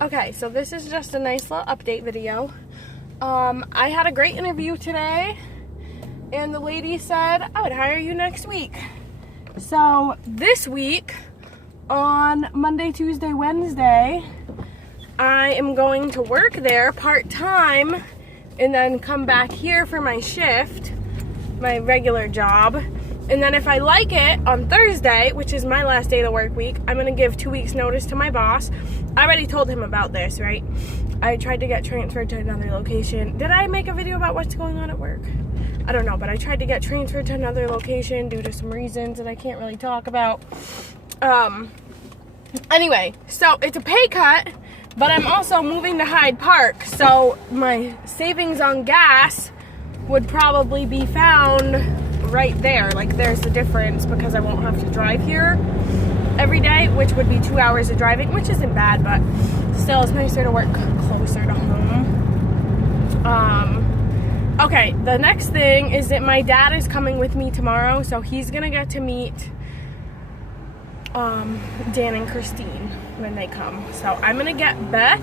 Okay, so this is just a nice little update video. I had a great interview today, and the lady said I would hire you next week. So this week, on Monday, Tuesday, Wednesday, I am going to work there part-time and then come back here for my shift, my regular job. And then if I like it on Thursday, which is my last day of the work week, I'm gonna give 2 weeks notice to my boss. I already told him about this, right? I tried to get transferred to another location. Did I make a video about what's going on at work? I don't know, but I tried to get transferred to another location due to some reasons that I can't really talk about. Anyway, so it's a pay cut, but I'm also moving to Hyde Park, so my savings on gas would probably be found right there. Like, there's the difference because I won't have to drive here every day, which would be 2 hours of driving, which isn't bad, but still it's nicer to work closer to home. Okay, the next thing is that my dad is coming with me tomorrow, so he's gonna get to meet Dan and Christine when they come. So I'm gonna get Beth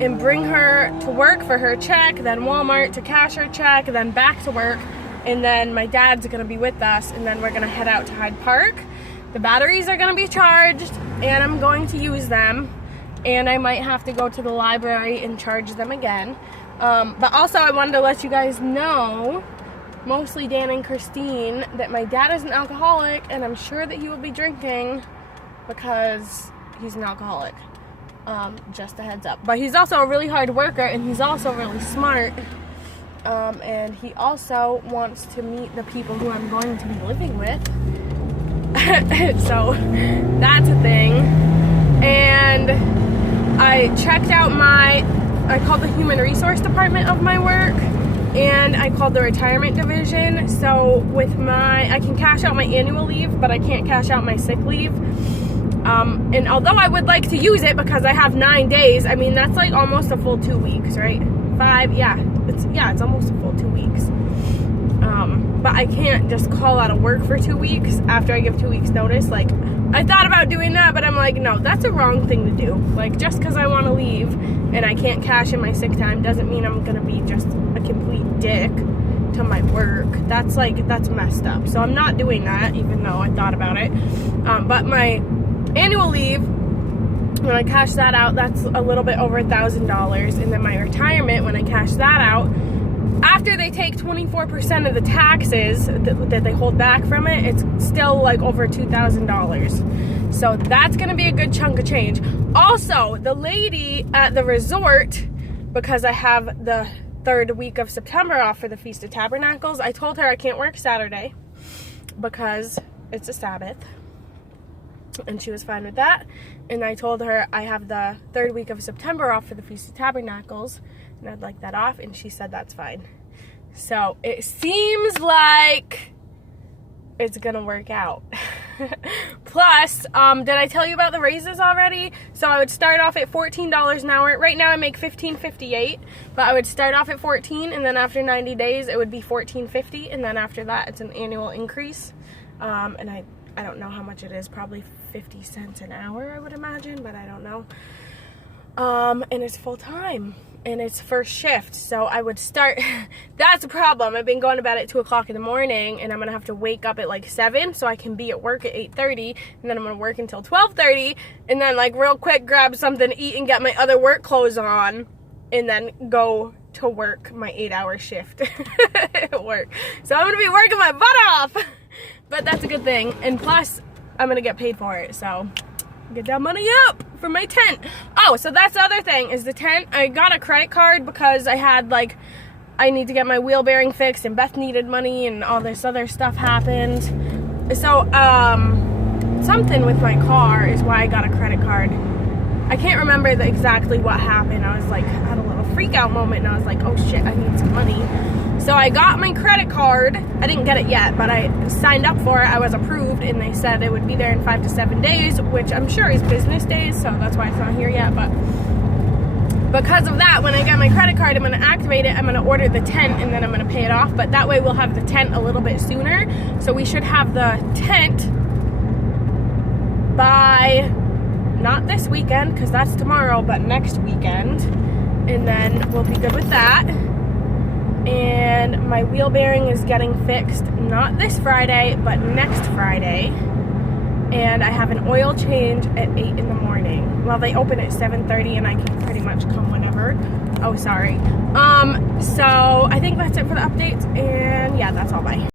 and bring her to work for her check, then Walmart to cash her check, then back to work, and then my dad's gonna be with us, and then we're gonna head out to Hyde Park. The batteries are gonna be charged, and I'm going to use them, and I might have to go to the library and charge them again. But also I wanted to let you guys know, mostly Dan and Christine, that my dad is an alcoholic, and I'm sure that he will be drinking because he's an alcoholic. Just a heads up. But he's also a really hard worker, and he's also really smart. And he also wants to meet the people who I'm going to be living with. So that's a thing. And I checked out I called the human resource department of my work, and I called the retirement division. So with I can cash out my annual leave, but I can't cash out my sick leave. And although I would like to use it because I have 9 days, I mean, that's like almost a full 2 weeks, right? 5, yeah. It's almost a full 2 weeks. But I can't just call out of work for 2 weeks after I give 2 weeks notice. Like, I thought about doing that, but I'm like, no, that's a wrong thing to do. Like, just because I want to leave and I can't cash in my sick time doesn't mean I'm going to be just a complete dick to my work. That's messed up. So I'm not doing that, even though I thought about it. But my annual leave, when I cash that out, that's a little bit over $1,000. And then my retirement, when I cash that out, after they take 24% of the taxes that they hold back from it, it's still like over $2,000. So that's going to be a good chunk of change. Also, the lady at the resort, because I have the 3rd week of September off for the Feast of Tabernacles, I told her I can't work Saturday because it's a Sabbath. And she was fine with that. And I told her I have the 3rd week of September off for the Feast of Tabernacles, and I'd like that off, and she said that's fine. So it seems like it's gonna work out. Plus, did I tell you about the raises already? So I would start off at $14 an hour. Right now I make $15.58, but I would start off at $14, and then after 90 days it would be $14.50, and then after that it's an annual increase. And I don't know how much it is, probably 50 cents an hour, I would imagine, but I don't know. And it's full time, and it's first shift, so I would start, that's a problem. I've been going to bed at 2 o'clock in the morning, and I'm gonna have to wake up at like 7, so I can be at work at 8:30, and then I'm gonna work until 12:30, and then like real quick grab something to eat and get my other work clothes on, and then go to work my 8-hour shift at work. So I'm gonna be working my butt off. But that's a good thing, and plus I'm gonna get paid for it, so get that money up for my tent. Oh, so that's the other thing, is the tent. I got a credit card because I had I need to get my wheel bearing fixed, and Beth needed money, and all this other stuff happened. So something with my car is why I got a credit card. I can't remember exactly what happened. I was like, I had a little freak out moment, and I was like, oh shit, I need some money. So I got my credit card. I didn't get it yet, but I signed up for it. I was approved, and they said it would be there in 5 to 7 days, which I'm sure is business days, so that's why it's not here yet. But because of that, when I get my credit card, I'm going to activate it. I'm going to order the tent, and then I'm going to pay it off. But that way we'll have the tent a little bit sooner. So we should have the tent by Not this weekend, because that's tomorrow, but next weekend. And then we'll be good with that. And my wheel bearing is getting fixed, not this Friday, but next Friday. And I have an oil change at 8 in the morning. Well, they open at 7:30 and I can pretty much come whenever. Oh, sorry. So I think that's it for the updates, and yeah, that's all. Bye.